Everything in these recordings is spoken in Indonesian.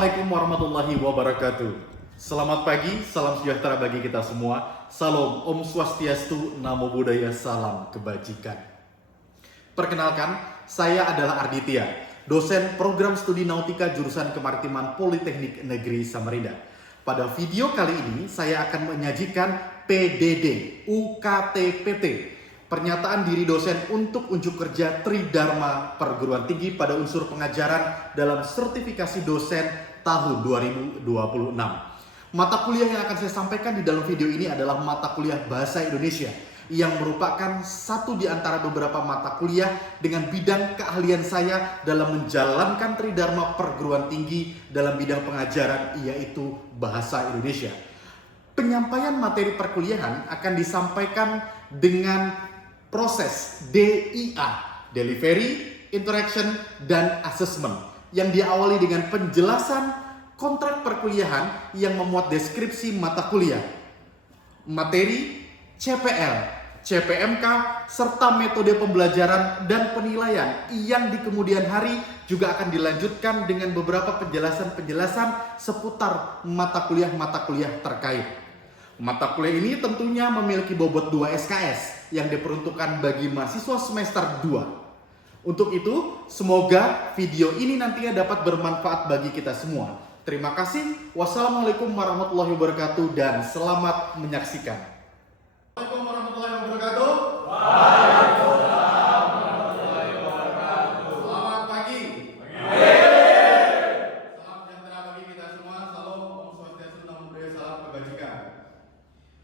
Assalamualaikum warahmatullahi wabarakatuh. Selamat pagi, salam sejahtera bagi kita semua. Salam Om Swastiastu, Namo Buddhaya, salam kebajikan. Perkenalkan, saya adalah Arditya, dosen program studi nautika jurusan kemaritiman Politeknik Negeri Samarinda. Pada video kali ini, saya akan menyajikan PDD UKT-PT, pernyataan diri dosen untuk unjuk kerja Tridharma Perguruan Tinggi pada unsur pengajaran dalam sertifikasi dosen tahun 2026. Mata kuliah yang akan saya sampaikan di dalam video ini adalah mata kuliah Bahasa Indonesia yang merupakan satu di antara beberapa mata kuliah dengan bidang keahlian saya dalam menjalankan Tridharma Perguruan Tinggi dalam bidang pengajaran, yaitu Bahasa Indonesia. Penyampaian materi perkuliahan akan disampaikan dengan proses DIA, Delivery, Interaction, dan Assessment, yang diawali dengan penjelasan kontrak perkuliahan yang memuat deskripsi mata kuliah, materi, CPL, CPMK, serta metode pembelajaran dan penilaian yang di kemudian hari juga akan dilanjutkan dengan beberapa penjelasan-penjelasan seputar mata kuliah terkait. Mata kuliah ini tentunya memiliki bobot 2 SKS yang diperuntukkan bagi mahasiswa semester 2. Untuk itu, semoga video ini nantinya dapat bermanfaat bagi kita semua. Terima kasih. Wassalamualaikum warahmatullahi wabarakatuh dan selamat menyaksikan. Assalamualaikum warahmatullahi wabarakatuh. Waalaikumsalam warahmatullahi wabarakatuh. Selamat pagi. Salam sejahtera bagi kita semua. Salam Om Swastiastu, Namo Buddhaya, salam kebajikan.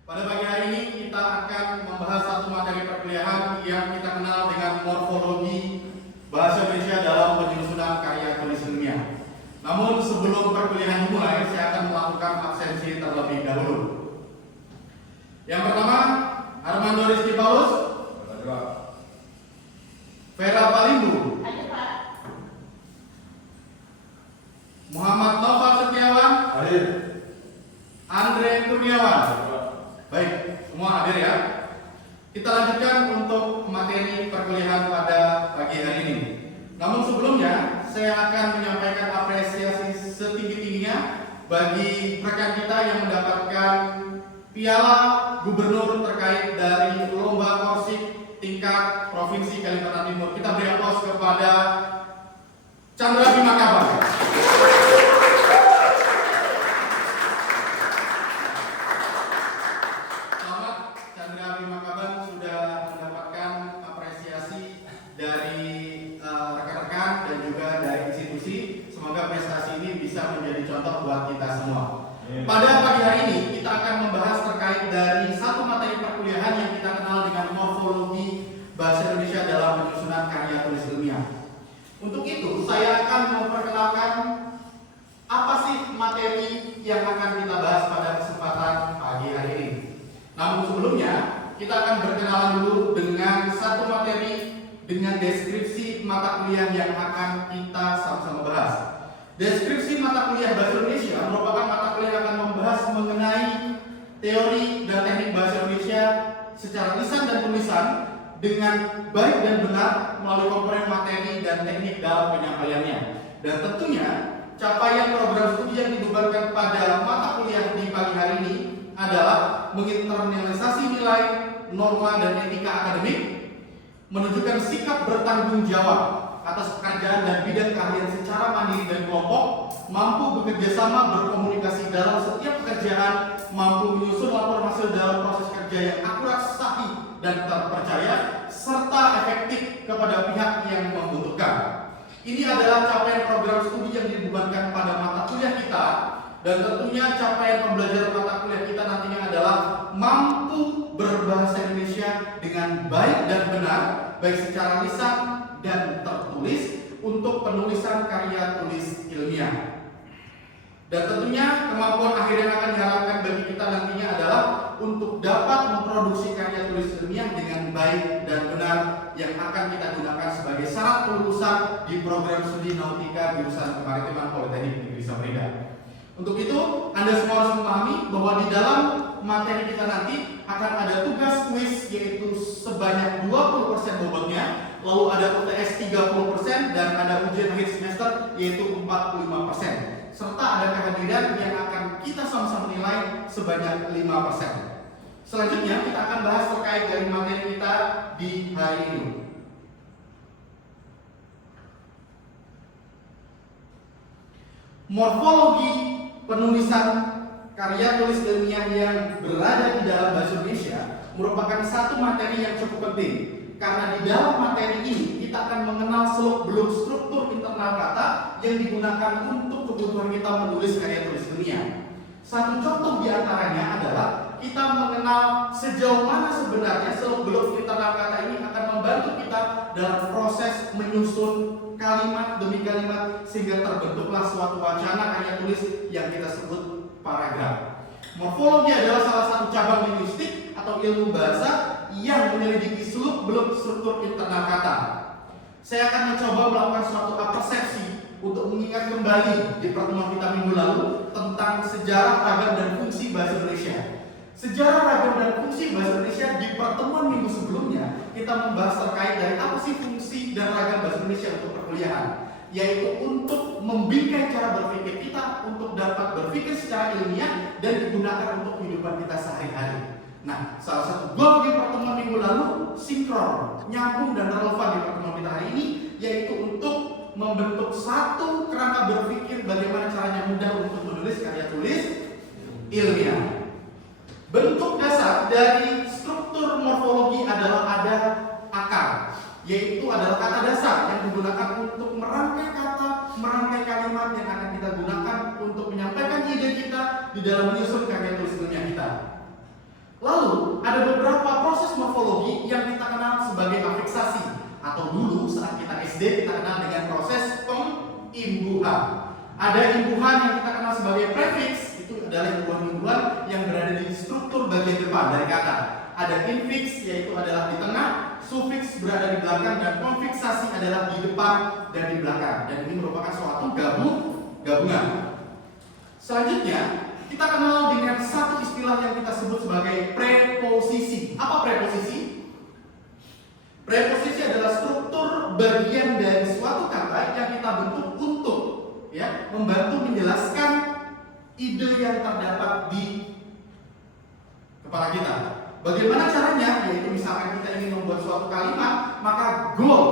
Pada pagi hari ini kita akan membahas satu materi perkuliahan yang kita kenal dengan morfologi bahasa Indonesia dalam penyusunan karya tulis ilmiah. Namun sebelum perkuliahan dimulai, saya akan melakukan absensi terlebih dahulu. Yang pertama, Armando Rizky Paulus, Vera Palimbu, Muhammad Noval Setiawan, Andre Kurniawan. Baik, semua hadir ya. Kita lanjutkan untuk materi perkuliahan pada pagi hari ini. Namun sebelumnya, saya akan menyampaikan apresiasi setinggi-tingginya bagi rekan kita yang mendapatkan Piala Gubernur terkait dari Lomba Korsik tingkat Provinsi Kalimantan Timur. Kita beri aplaus kepada Chandra Bima Kabar. Selamat, Chandra Bima Kabar sudah mendapatkan apresiasi dari rekan-rekan dan juga dari institusi. Semoga prestasi ini bisa menjadi contoh buat kita semua. Pada pagi hari ini kita akan membahas terkait dari satu materi perkuliahan yang kita kenal dengan morfologi bahasa Indonesia dalam penyusunan karya tulis ilmiah. Untuk itu saya akan memperkenalkan apa sih materi yang akan kita bahas pada kesempatan pagi hari ini. Namun sebelumnya kita akan berkenalan dulu dengan satu materi dengan deskripsi mata kuliah yang akan kita sama-sama bahas. Deskripsi mata kuliah Bahasa Indonesia merupakan mata kuliah yang akan membahas mengenai teori dan teknik bahasa Indonesia secara lisan dan tulisan dengan baik dan benar melalui komponen materi dan teknik dalam penyampaiannya. Dan tentunya capaian program studi yang dibebankan pada mata kuliah di pagi hari ini adalah menginternalisasi nilai, norma, dan etika akademik, menunjukkan sikap bertanggung jawab atas pekerjaan dan bidang keahlian secara mandiri dan kelompok, mampu bekerja sama berkomunikasi dalam setiap pekerjaan, mampu menyusun laporan hasil dalam proses kerja yang akurat, sahih, dan terpercaya, serta efektif kepada pihak yang membutuhkan. Ini adalah capaian program studi yang dibebankan pada mata kuliah kita, dan tentunya capaian pembelajaran mata kuliah kita nantinya adalah mampu berbahasa Indonesia dengan baik dan benar, baik secara lisan dan tertulis untuk penulisan karya tulis ilmiah. Dan tentunya kemampuan akhir yang akan diharapkan bagi kita nantinya adalah untuk dapat memproduksi karya tulis ilmiah dengan baik dan benar yang akan kita gunakan sebagai syarat kelulusan di program studi nautika jurusan kemaritiman Politeknik Negeri Samarinda. Untuk itu, Anda semua harus memahami bahwa di dalam materi kita nanti akan ada tugas kuis yaitu sebanyak 20% bobotnya lalu ada UTS 30% dan ada ujian akhir semester yaitu 45%. Serta ada kehadiran yang akan kita sama-sama nilai sebanyak 5%. Selanjutnya kita akan bahas terkait dari materi kita di hari ini. Morfologi penulisan karya tulis ilmiah yang berada di dalam bahasa Indonesia merupakan satu materi yang cukup penting, karena di dalam materi ini kita akan mengenal seluk-beluk struktur internal kata yang digunakan untuk kebutuhan kita menulis karya tulis ilmiah. Satu contoh di antaranya adalah kita mengenal sejauh mana sebenarnya seluk-beluk internal kata ini akan membantu kita dalam proses menyusun kalimat demi kalimat sehingga terbentuklah suatu wacana karya tulis yang kita sebut paragraf. Morfologi adalah salah satu cabang linguistik atau ilmu bahasa yang menyelidiki seluk-beluk struktur internal kata. Saya akan mencoba melakukan suatu persepsi untuk mengingat kembali di pertemuan kita minggu lalu tentang sejarah, ragam, dan fungsi bahasa Indonesia. Sejarah, ragam, dan fungsi bahasa Indonesia di pertemuan minggu sebelumnya kita membahas terkait dari apa sih fungsi dan ragam bahasa Indonesia untuk perkuliahan, yaitu untuk membingkai cara berpikir kita untuk dapat berpikir secara ilmiah dan digunakan untuk kehidupan kita sehari-hari. Nah, salah satu goal di pertemuan minggu lalu sinkron, nyambung, dan relevan di pertemuan kita hari ini, yaitu untuk membentuk satu kerangka berpikir bagaimana caranya mudah untuk menulis karya tulis ilmiah. Bentuk dasar dari struktur morfologi adalah ada akar, yaitu adalah kata dasar yang digunakan untuk merangkai kata, merangkai kalimat yang akan kita gunakan untuk menyampaikan ide kita di dalam menyusun karya tulis ilmiah kita. Lalu ada beberapa proses morfologi yang kita kenal sebagai afiksasi, atau dulu saat kita SD kita kenal dengan proses pengimbuhan. Ada imbuhan yang kita kenal sebagai prefiks, itu adalah imbuhan-imbuhan yang berada di struktur bagian depan dari kata. Ada infiks, yaitu adalah di tengah, sufiks berada di belakang, dan konfiksasi adalah di depan dan di belakang. Dan ini merupakan suatu gabungan. Selanjutnya kita kenal dengan satu istilah yang kita sebut sebagai preposisi. Apa preposisi? Preposisi adalah struktur bagian dari suatu kata yang kita bentuk untuk membantu menjelaskan ide yang terdapat di kepala kita. Bagaimana caranya? Yaitu misalkan kita ingin membuat suatu kalimat, maka goal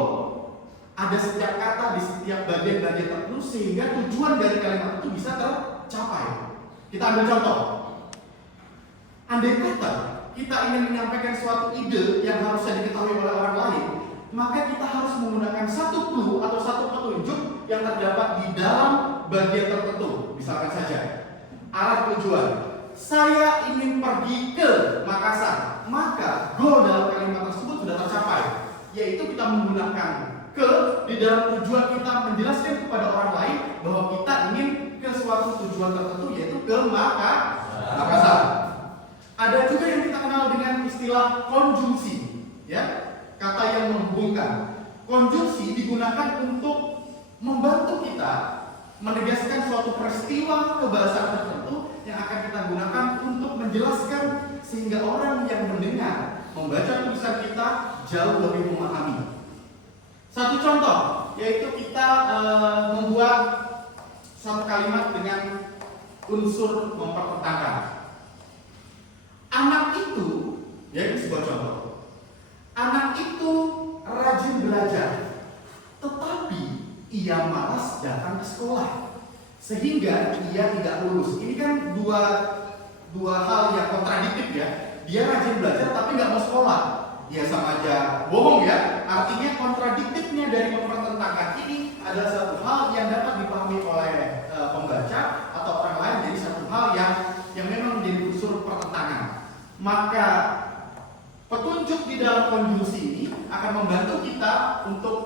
ada setiap kata di setiap bagian-bagian tertentu sehingga tujuan dari kalimat itu bisa tercapai. Kita ambil contoh. Andai kata kita ingin menyampaikan suatu ide yang harusnya diketahui oleh orang lain, maka kita harus menggunakan satu clue atau satu petunjuk yang terdapat di dalam bagian tertentu. Misalkan saja, arah tujuan. Saya ingin pergi ke Makassar, maka goal dalam kalimat tersebut sudah tercapai, yaitu kita menggunakan ke di dalam tujuan kita menjelaskan kepada orang lain bahwa kita ingin ke suatu tujuan tertentu, yaitu ke Makassar. Ada juga yang kita kenal dengan istilah konjungsi, kata yang menghubungkan. Konjungsi digunakan untuk membantu kita menegaskan suatu peristiwa kebahasaan tertentu yang akan kita gunakan untuk menjelaskan sehingga orang yang mendengar membaca tulisan kita jauh lebih memahami. Satu contoh yaitu kita membuat satu kalimat dengan unsur mempertentangkan. Anak itu, ini sebuah contoh. Anak itu rajin belajar, tetapi ia malas datang ke sekolah, sehingga ia tidak lulus. Ini kan dua hal yang kontradiktif ya. Dia rajin belajar tapi nggak mau sekolah. Ya sama aja bohong ya. Artinya kontradiktifnya dari mempertentangkan ini adalah satu hal yang dapat dipahami oleh pembaca atau orang lain jadi satu hal yang memang menjadi unsur pertentangan. Maka petunjuk di dalam konjungsi ini akan membantu kita untuk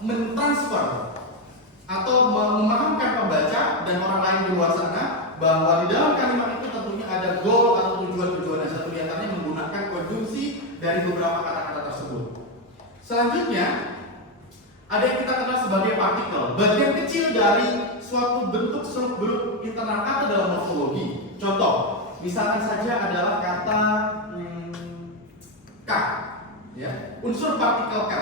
mentransfer atau memahamkan pembaca dan orang lain di luar sana bahwa di dalam kalimat itu tentunya ada goal atau tujuan-tujuan, dan satu di antaranya menggunakan konjungsi dari beberapa kata-kata tersebut. Selanjutnya ada yang kita kenal sebagai partikel, bagian kecil dari suatu bentuk seluk-beluk internal kata dalam morfologi. Contoh, misalkan saja adalah kata K. Ya, unsur partikel K.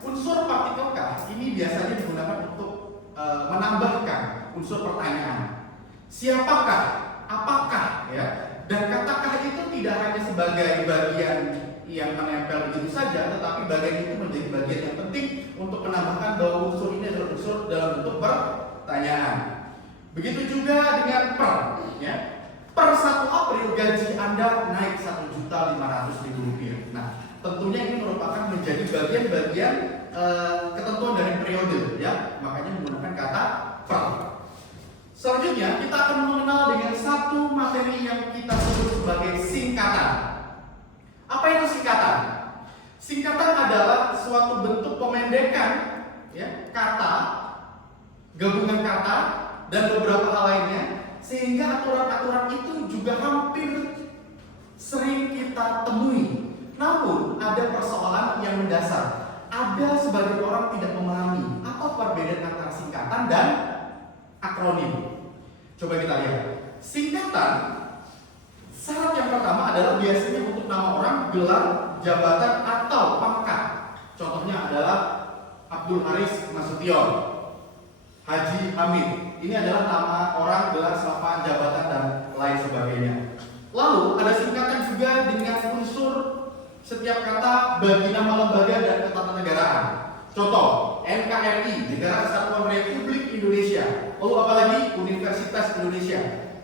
Unsur partikel K ini biasanya digunakan untuk menambahkan unsur pertanyaan. Siapakah? Apakah? Ya. Dan kata K itu tidak hanya sebagai bagian yang menempel begitu saja, tetapi bagian itu menjadi bagian yang penting untuk menambahkan bahwa unsur ini adalah unsur dalam bentuk pertanyaan. Begitu juga dengan per, ya. Per 1 April gaji Anda naik Rp1.500.000. Nah, tentunya ini merupakan menjadi bagian-bagian ketentuan dari periode, ya. Makanya menggunakan kata per. Selanjutnya kita akan mengenal dengan satu materi yang kita sebut sebagai singkatan. Apa itu singkatan? Singkatan adalah suatu bentuk pemendekan, ya, kata, gabungan kata, dan beberapa hal lainnya, sehingga aturan-aturan itu juga hampir sering kita temui. Namun ada persoalan yang mendasar. Ada sebagian orang tidak memahami apa perbedaan antara singkatan dan akronim. Coba kita lihat. Singkatan, syarat yang pertama adalah biasanya untuk nama orang, gelar, jabatan, atau pangkat. Contohnya adalah Abdul Haris Nasution, Haji Hamid. Ini adalah nama orang, gelar, sapaan, jabatan, dan lain sebagainya. Lalu ada singkatan juga dengan unsur setiap kata bagi nama lembaga dan ketatanegaraan. Contoh, NKRI, Negara Kesatuan Republik Indonesia. Lalu apalagi Universitas Indonesia.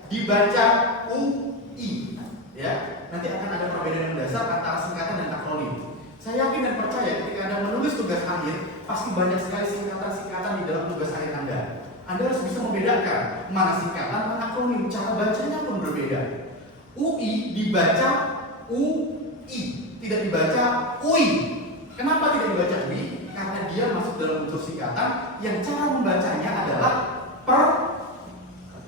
Dibaca UI. Ya, nanti akan ada perbedaan mendasar antara singkatan dan akronim. Saya yakin dan percaya ketika Anda menulis tugas akhir, pasti banyak sekali singkatan-singkatan di dalam tugas akhir Anda. Anda harus bisa membedakan mana singkatan, mana akronim. Cara bacanya pun berbeda. UI dibaca UI, tidak dibaca UI. Kenapa tidak dibaca UI? Karena dia masuk dalam unsur singkatan yang cara membacanya adalah per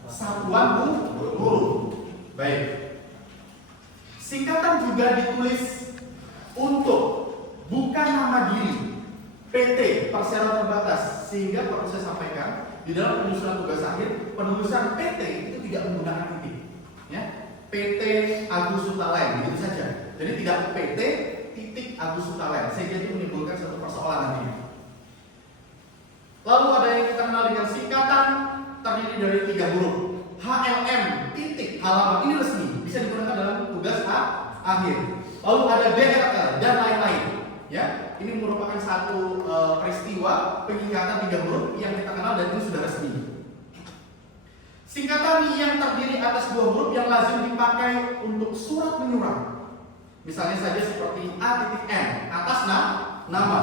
satuan huruf. Baik. Singkatan juga ditulis untuk bukan nama diri, PT, perseroan terbatas, sehingga perlu saya sampaikan di dalam penyusunan tugas akhir, penulisan PT itu tidak menggunakan titik, ya. PT Agus Sutalen, gitu saja. Jadi tidak PT titik Agus Sutalen, sehingga itu menimbulkan satu persoalan nanti. Lalu ada yang kita kenal dengan singkatan terdiri dari 3 huruf. HLM titik halaman, ini resmi, bisa digunakan dalam tugas akhir. Lalu ada DRL dan lain-lain. Ya, ini merupakan satu peristiwa penyingkatan 3 huruf yang kita kenal dan itu sudah resmi. Singkatan yang terdiri atas 2 huruf yang lazim dipakai untuk surat menyurat. Misalnya saja seperti A.N atas nama,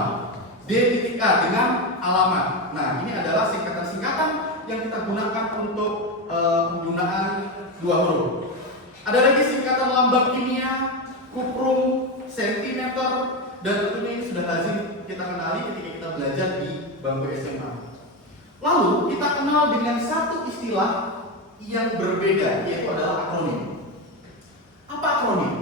D.A dengan alamat. Nah, ini adalah singkatan-singkatan yang kita gunakan untuk penggunaan 2 huruf. Ada lagi singkatan lambang kimia, kuprum, sentimeter, dan tentunya ini sudah lazim kita kenali ketika kita belajar di bangku SMA. Lalu kita kenal dengan satu istilah yang berbeda, yaitu adalah akronim. Apa akronim?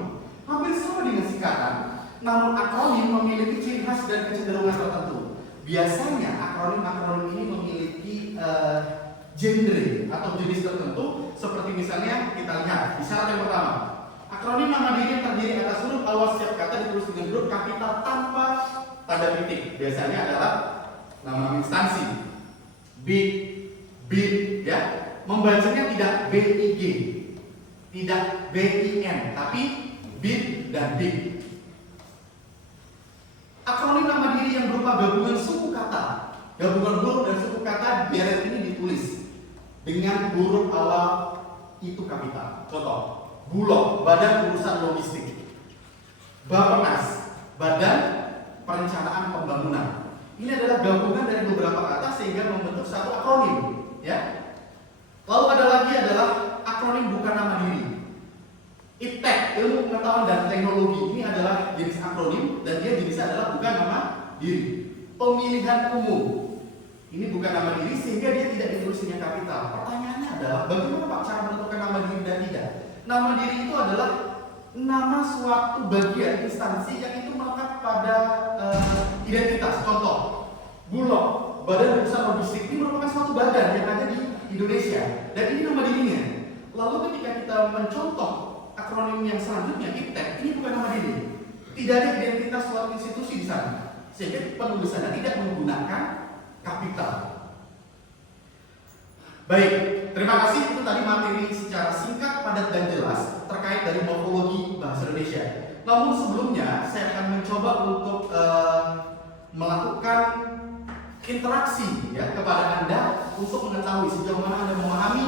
Hampir sama dengan singkatan, namun akronim memiliki ciri khas dan kecenderungan tertentu. Biasanya akronim-akronim ini memiliki genre atau jenis tertentu, seperti misalnya kita lihat di syarat yang pertama. Akronim nama diri yang terdiri atas huruf awal setiap kata ditulis dengan huruf kapital tanpa tanda titik. Biasanya adalah nama instansi, BIN, ya. Membacanya tidak BIG, tidak BIN, tapi BIN dan BIG. Akronim nama diri yang berupa gabungan suku kata, gabungan huruf dan suku kata biasanya ini ditulis dengan huruf awal itu kapital. Contoh, Bulog, Badan Urusan Logistik. Bappenas, Badan Perencanaan Pembangunan. Ini adalah gabungan dari beberapa kata sehingga membentuk satu akronim, ya. Lalu ada lagi adalah akronim bukan nama diri. IPTEK, Ilmu Pengetahuan dan Teknologi, ini adalah jenis akronim dan dia jenisnya adalah bukan nama diri. Pemilihan umum, ini bukan nama diri sehingga dia tidak ditulis dengan kapital. Pertanyaannya adalah bagaimana Pak cara menentukan nama diri dan tidak? Nama diri itu adalah nama suatu bagian instansi yang itu melekat pada identitas. Contoh, Bulog, Badan Urusan Logistik, ini merupakan suatu badan yang ada di Indonesia dan ini nama dirinya. Lalu ketika kita mencontoh akronim yang selanjutnya, IPTEK, ini bukan nama diri. Tidak ada identitas suatu institusi di sana, sehingga penulisannya tidak menggunakan kapital. Baik, terima kasih. Itu tadi materi secara singkat, padat, dan jelas terkait dari morfologi bahasa Indonesia. Namun sebelumnya saya akan mencoba untuk melakukan interaksi ya kepada Anda untuk mengetahui sejauh mana Anda memahami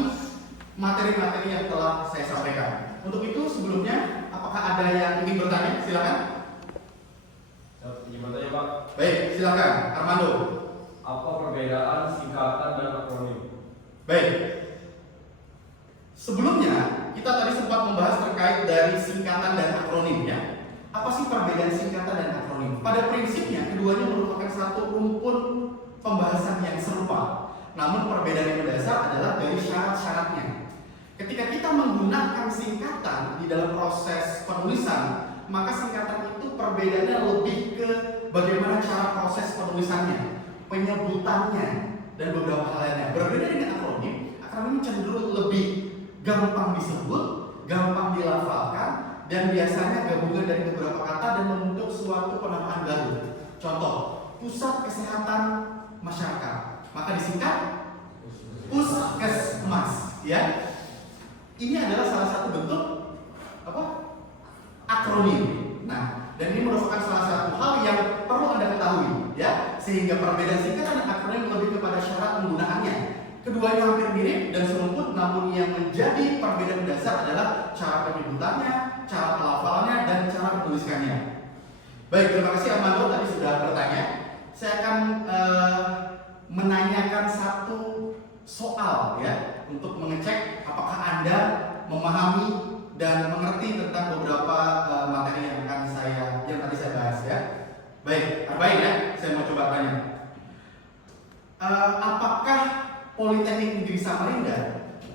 materi-materi yang telah saya sampaikan. Untuk itu sebelumnya, apakah ada yang ingin bertanya? Silakan. Ingin bertanya, Pak. Baik, silakan, Armando. Apa perbedaan singkatan dan akronim? Baik. Sebelumnya kita tadi sempat membahas terkait dari singkatan dan akronim ya. Apa sih perbedaan singkatan dan akronim? Pada prinsipnya keduanya merupakan satu rumpun pembahasan yang serupa. Namun perbedaan yang mendasar adalah dari syarat-syaratnya. Ketika kita menggunakan singkatan di dalam proses penulisan, maka singkatan itu perbedaannya lebih ke bagaimana cara proses penulisannya, penyebutannya, dan beberapa hal lainnya. Berbeda dengan akronim, akronim cenderung lebih gampang disebut, gampang dilafalkan, dan biasanya gabungan dari beberapa kata dan membentuk suatu penamaan baru. Contoh, pusat kesehatan masyarakat, maka disingkat Puskesmas, ya. Ini adalah salah satu bentuk apa? Akronim. Nah, dan ini merupakan salah satu hal yang perlu Anda ketahui, ya. Sehingga perbedaan singkatan dan akronim lebih kepada syarat penggunaannya. Keduanya hampir mirip dan serumput, namun yang menjadi perbedaan dasar adalah cara penyebutannya, cara pelafalannya, dan cara menuliskannya. Baik, terima kasih Armando tadi sudah bertanya. Saya akan menanyakan satu soal ya untuk mengecek apakah Anda memahami dan mengerti tentang beberapa materi yang tadi saya bahas ya. Baik, Arbain ya, saya mau coba tanya. Apakah Politeknik Negeri Samarinda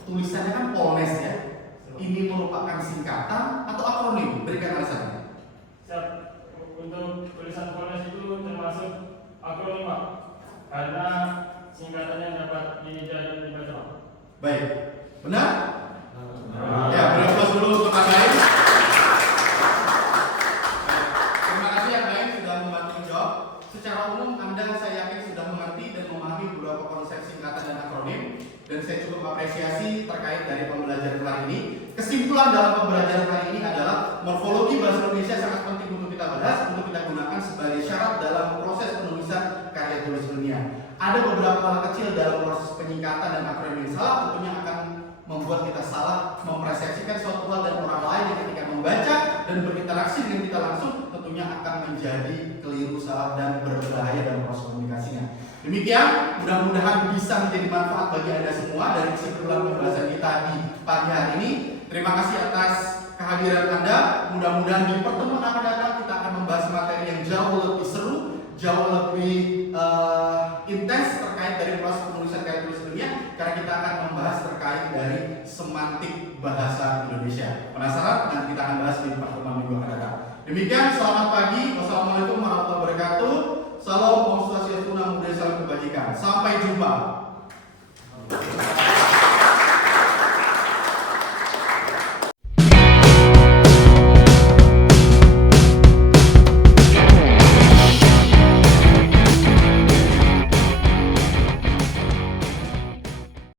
tulisannya kan Polnes ya? Ini merupakan singkatan atau akronim? Berikan alasannya. Untuk tulisan Polnes itu termasuk akronim, Pak, karena singkatannya dapat dibaca dan dibaca. Baik, benar? Ya, beri dulu untuk Arbain. Terima kasih Arbain sudah membantu menjawab. Secara umum Anda saya yakin sudah mengerti dan memahami beberapa konsep singkatan dan akronim, dan saya cukup apresiasi terkait dari pembelajaran hari ini. Kesimpulan dalam pembelajaran hari ini adalah morfologi bahasa Indonesia sangat penting untuk kita bahas, untuk kita gunakan sebagai syarat dalam proses penulisan karya tulis ilmiah. Ada beberapa hal kecil dalam proses penyingkatan dan akronim yang salah, tentunya akan membuat kita salah mempersepsikan suatu hal dan orang lain yang ketika membaca dan berinteraksi dengan kita langsung tentunya akan menjadi keliru, salah, dan berbahaya dalam proses komunikasinya. Demikian, mudah-mudahan bisa menjadi manfaat bagi Anda semua dari kesimpulan pembahasan kita di pagi hari ini. Terima kasih atas kehadiran Anda. Mudah-mudahan di pertemuan akan datang kita akan membahas materi yang jauh lebih seru, jauh lebih intens terkait dari proses penulisan karya tulis ilmiah, karena kita akan membahas terkait dari semantik bahasa Indonesia. Penasaran? Nanti kita akan bahas di pertemuan minggu akan datang. Demikian, selamat pagi. Wassalamualaikum warahmatullahi wabarakatuh. Salam, Om Swastiastu, Namo Buddhaya, salam kebajikan. Sampai jumpa.